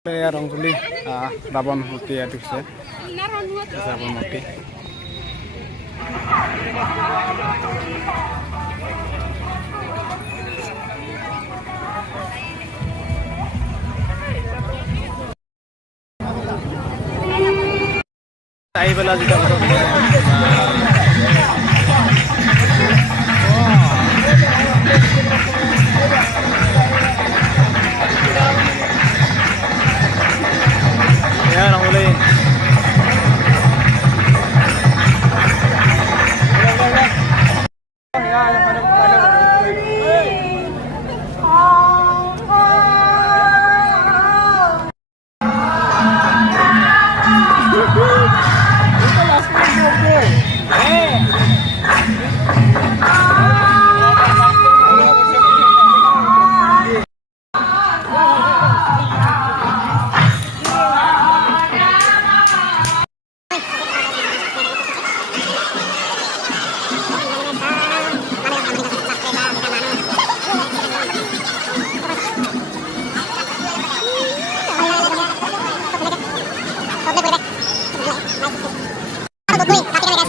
Rongzuli Babon Mukti ya tuh sih, Babon Mukti. Saya bela juga ya Rongzuli.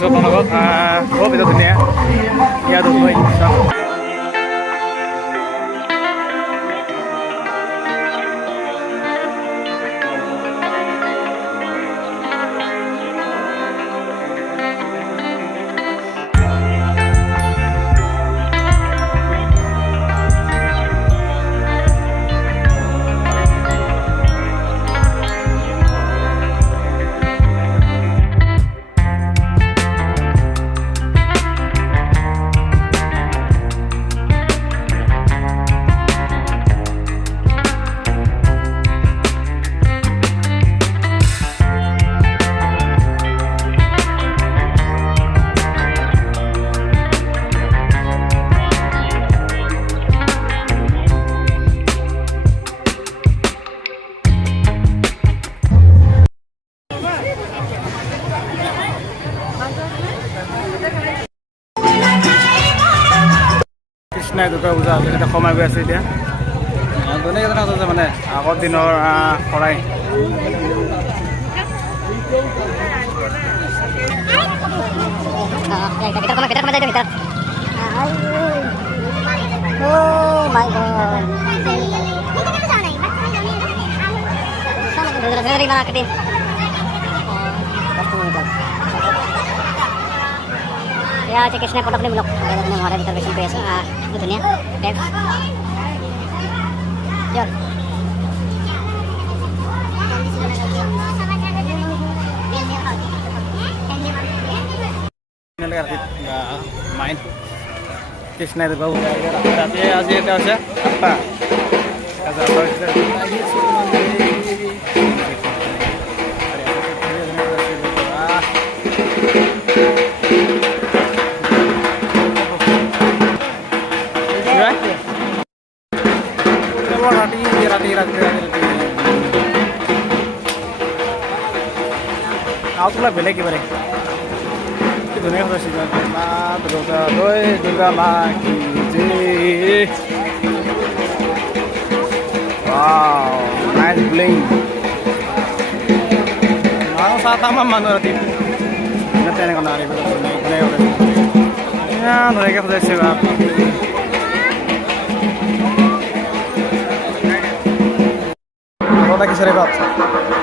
So pangabot, ito din niya. Iya tuloy. Krishna Durga Puja এটা সময় গৈ আছে এতিয়া ধুনীয়া কথা আছে মানে আগৰ দিনৰ শৰাই Ya, cek Krishna kotak ni blok. Ada yang ada di terbesar biasa. Itu nih, back. Jor. Ini lagi nggak main. Krishna itu bau. Tapi aja itu aja. Apa? Kata apa itu? Aku lah beleg gimana? Itu nih harus sih Durga lagi. Wow, nice bling. Mau saat apa mana tadi? Nanti yang kena hari betul betul. Ya, mereka sudah siap. Kalau lagi sering banget.